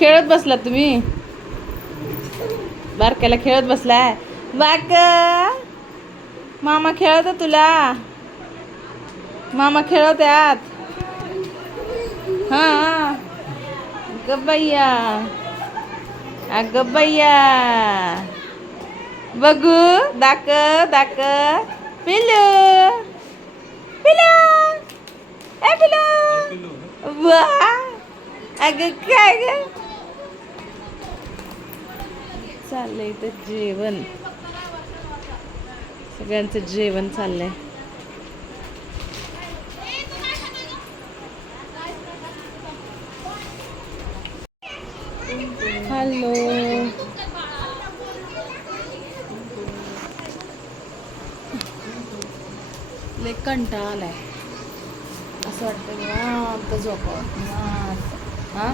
खेळत बसला तुम्ही, बारक्याला खेळत बसलाय. बाक मामा खेळत तुला, मामा खेळत्यात. हा गब्बैया, अगं बय्या, बघू दाक दाक. पिलू पिलू ए पिलू, वा अगं काय ग. चाललंय तर जेवण, सगळ्यांचं जेवण चाललंय. हॅलो, लय कंटाळा आलाय, असं वाटतं निवांत झोपावं निवांत. हा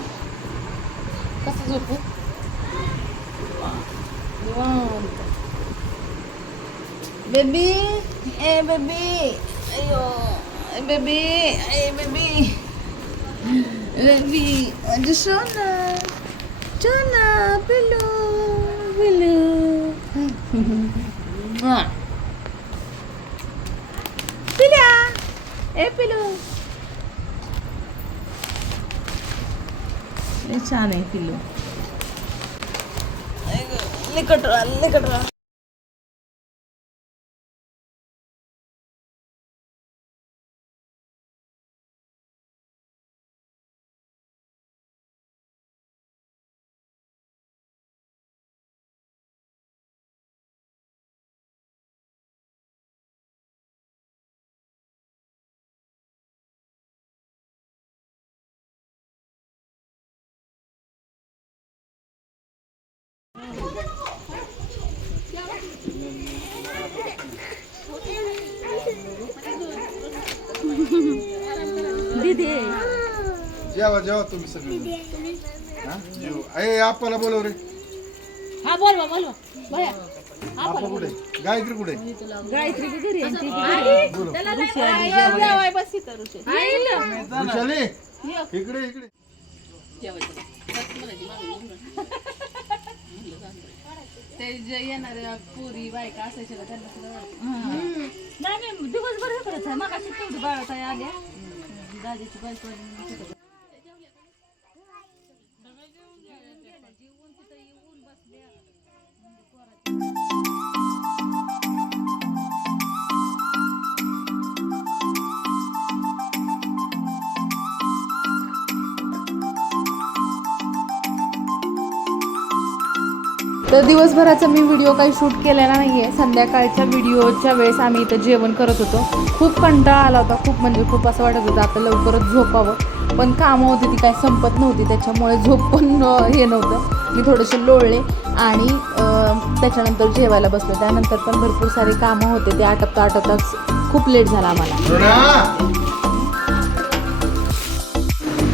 कसं झोपू निवांत. बेबी ए बेबी, अयो बेबी, ए बेबी, बेबी माझं सोना सोना, पिलू पिलू. पिल्या ए पिलू, लय छान आहे पिलू. लिकटरा लिकटरा. दीदी जेवा जेवा तुम्ही सगळे. जेव अरे आपल्याला बोलव रे. हा बोलवा बोलवा भया. आपा कुठे, गायत्री कुठे? गायत्री की घरी आहे, ती बोलव. जेवाय बस इथं ऋषी. वैशाली इकडे इकडे. ते जे येणाऱ्या पुरी बायका असायच्या त्यांना सुद्धा नाही. मी दिवसभर इकडेच आहे, मग अशी तेवढी बाळत आहे आल्या दाजीची बायको. तर दिवसभराचा मी व्हिडिओ काही शूट केलेला नाही आहे. संध्याकाळच्या व्हिडिओच्या वेळेस आम्ही इथं जेवण करत होतो. खूप कंटाळा आला होता, खूप म्हणजे खूप असं वाटत होतं आता लवकरच झोपावं, पण कामं होती ती काय संपत नव्हती, त्याच्यामुळे झोप पण हे नव्हतं. मी थोडेसे लोळले आणि त्याच्यानंतर जेवायला बसलो. त्यानंतर पण भरपूर सारे कामं होते, ते आटपता खूप लेट झाला आम्हाला.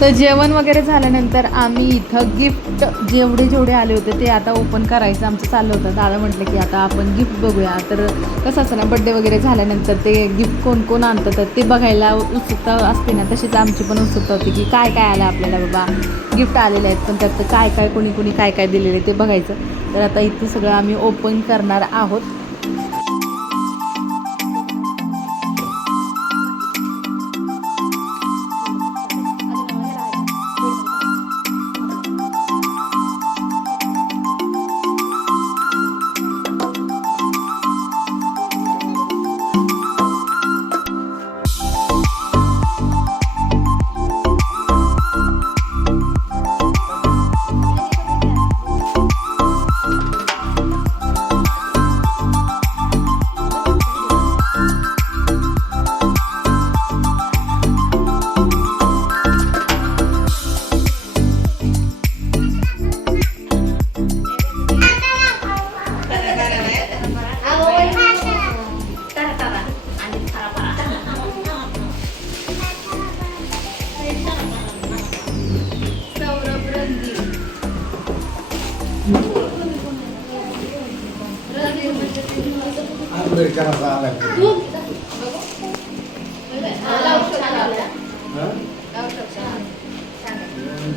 तर जेवण वगैरे झाल्यानंतर आम्ही इथं गिफ्ट जेवढे आले होते ते आता ओपन करायचं आमचं चाललं होतं. दादा म्हटलं की आता आपण गिफ्ट बघूया. तर कसं असतं ना, बड्डे वगैरे झाल्यानंतर ते गिफ्ट कोण आणतं तर ते बघायला उत्सुकता असते ना, तशीच आमची पण उत्सुकता होती की काय आलं आपल्याला. बाबा गिफ्ट आलेले आहेत, पण त्यात काय कोणी काय दिलेलं आहे ते बघायचं. तर आता इथं सगळं आम्ही ओपन करणार आहोत.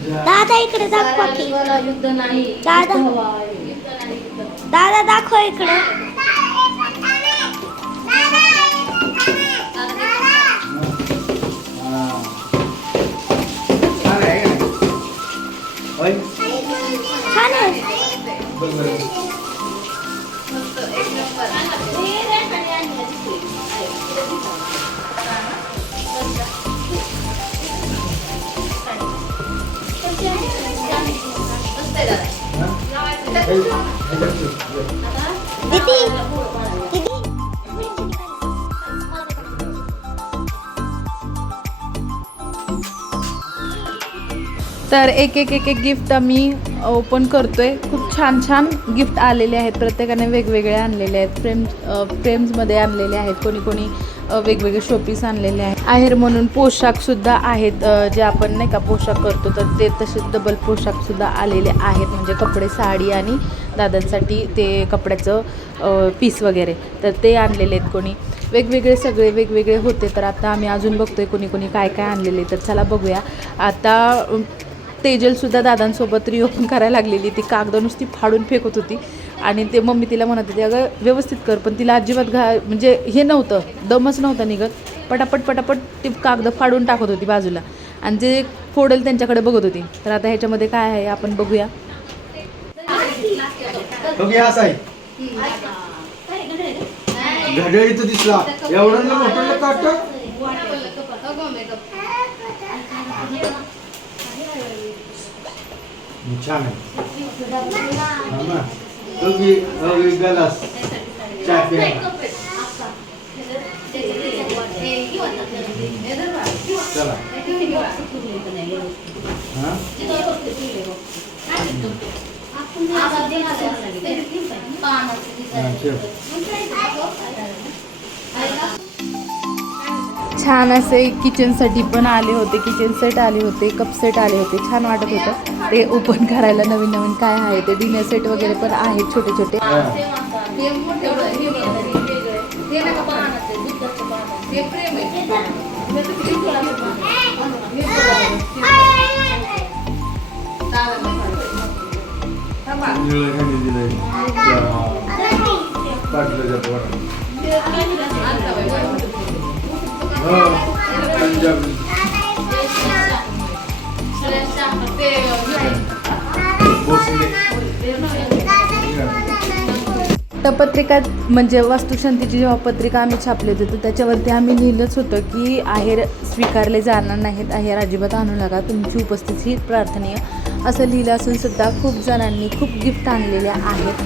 दादा इकडे दाखवा की युद्ध नाही दादा दादा दाखव इकडे छान आहे दीदी दीदी तर एक एक एक एक गिफ्ट आम्ही ओपन करतोय. खूप छान छान गिफ्ट आलेले आहेत. प्रत्येकाने वेगवेगळे आणलेले आहेत. फ्रेम्समध्ये आणलेले आहेत. कोणी कोणी वेगवेगळे शोपीस आणलेले आहेत. आहेर म्हणून पोशाखसुद्धा आहेत. जे आपण नाही का पोशाख करतो तर ते तसे डबल पोशाखसुद्धा आलेले आहेत. म्हणजे कपडे, साडी आणि दादांसाठी ते कपड्याचं पीस वगैरे तर ते आणलेले आहेत. कोणी वेगवेगळे सगळे वेगवेगळे होते. तर आता आम्ही अजून बघतोय कोणी कोणी काय काय आणलेले. तर चला बघूया. आता तेजलसुद्धा दादांसोबत रिओपन करायला लागलेली. ती कागद नुसती फाडून फेकत होती आणि ते मम्मी तिला म्हणत होती अगं व्यवस्थित कर. पण तिला अजिबात म्हणजे हे नव्हतं, दमच नव्हता निघत. पटापट पटापट ती कागद फाडून टाकत होती बाजूला आणि जे फोडेल त्यांच्याकडे बघत होती. तर आता ह्याच्यामध्ये काय आहे आपण बघूया. घड्याळ इथं दिसला एवढं मोठं काट छान आहे. गलास चहा चला छान असे किचनसाठी पण आले होते. किचन सेट आले होते, कप सेट आले होते. छान वाटत होतं ते ओपन करायला. नवीन नवीन काय आहे ते डिनर सेट वगैरे पण आहेत छोटे छोटे. पत्रिका म्हणजे वास्तुशांतीची जेव्हा पत्रिका आम्ही छापली होती तर त्याच्यावरती आम्ही लिहिलंच होतं की आहेर स्वीकारले जाणार नाहीत, आहेर अजिबात आणू नका, तुमची उपस्थिती ही प्रार्थनीय असं लिहिलं असून सुद्धा खूप जणांनी खूप गिफ्ट आणलेल्या आहेत.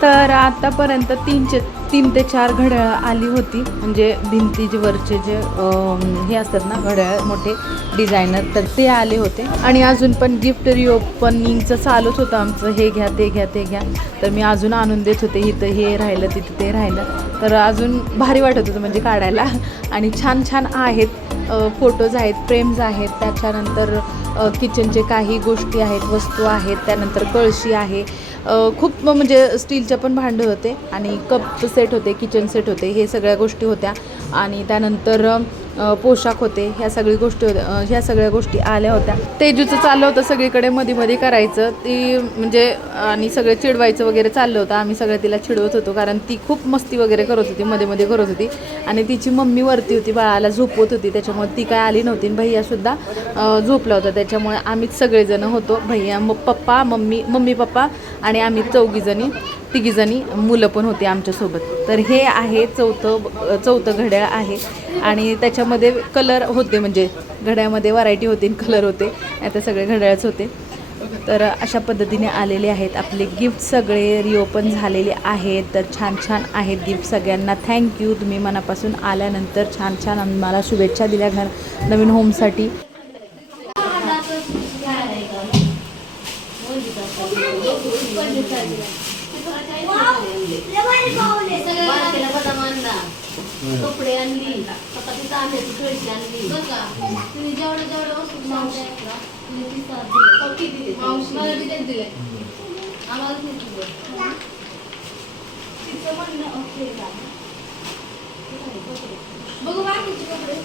तर आतापर्यंत 3 ते 4 घड्याळ आली होती. म्हणजे भिंतीचे वरचे जे हे असतात ना घड्याळ मोठे डिझायनर तर ते आले होते. आणि अजून पण गिफ्ट रिओपनिंगचं चालूच होतं आमचं. हे घ्या ते घ्या ते घ्या. तर मी अजून आणून देत होते. इथं हे राहिलं तिथं ते राहिलं. तर अजून भारी वाटत होतं म्हणजे काढायला. आणि छान छान आहेत फोटोज आहेत, फ्रेम्स आहेत. त्याच्यानंतर किचनचे काही गोष्टी आहेत, वस्तू आहेत. त्यानंतर कळशी आहे. खूप म्हणजे स्टीलच्या पण भांडे होते आणि कप सेट होते, किचन सेट होते. हे सगळ्या गोष्टी होत्या. आणि त्यानंतर पोशाख होते. ह्या सगळ्या गोष्टी आल्या होत्या. तेजूचं चाललं होतं सगळीकडे मध्ये करायचं ती म्हणजे आणि सगळे चिडवायचं वगैरे चाललं होतं. आम्ही सगळं तिला चिडवत होतो कारण ती खूप मस्ती वगैरे करत होती, मध्ये करत होती. आणि तिची मम्मी वरती होती, बाळाला झोपवत होती. त्याच्यामुळे ती काय आली नव्हती. भैयासुद्धा झोपला होता. त्याच्यामुळे आम्हीच सगळेजण होतो. भैया, पप्पा, मम्मी पप्पा आणि आम्ही 4 जणी. तिघीजणी मुलं पण होती आमच्यासोबत. तर हे आहे चौथं घड्याळ आहे आणि त्याच्यामध्ये कलर होते, म्हणजे घड्याळमध्ये व्हरायटी होती आणि कलर होते, आता सगळे घड्याळच होते. तर अशा पद्धतीने आलेले आहेत आपले गिफ्ट, सगळे रिओपन झालेले आहेत. तर छान छान आहेत गिफ्ट. सगळ्यांना थँक्यू, तुम्ही मनापासून आल्यानंतर छान छान मला शुभेच्छा दिल्या घर नवीन होमसाठी. कपडे आणली, चपातीचं आणली, तुळशी आणली. तुम्ही जेवढं जेवढं वस्तू सांगू शकता मला तिथेच दिले, आम्हाला तिचं म्हणणं ओके. बघू बाकीचे कपडे,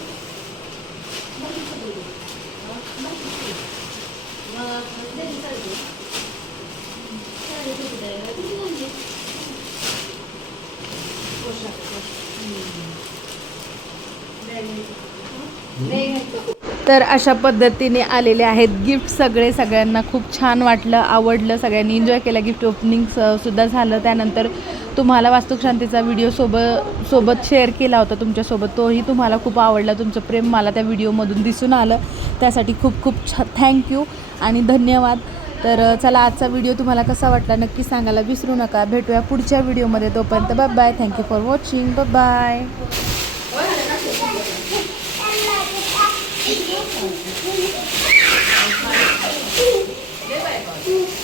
तर अशा पद्धतीने आलेले आहेत गिफ्ट सगळे. सगळ्यांना खूप छान वाटलं, आवडलं, सगळ्यांनी एन्जॉय केलं. गिफ्ट ओपनिंग सुद्धा झालं. त्यानंतर तुम्हाला वास्तुशांतीचा व्हिडिओ सोबत शेअर केला होता तुमच्यासोबत, तोही तुम्हाला खूप आवडला. तुमचं प्रेम मला त्या व्हिडिओमधून दिसून आलं, त्यासाठी खूप खूप थँक्यू आणि धन्यवाद. तर चला, आजचा व्हिडिओ तुम्हाला कसा वाटला नक्की सांगायला विसरू नका. भेटूया पुढच्या व्हिडिओमध्ये. तोपर्यंत bye bye. Thank you for watching. Bye. Thank you.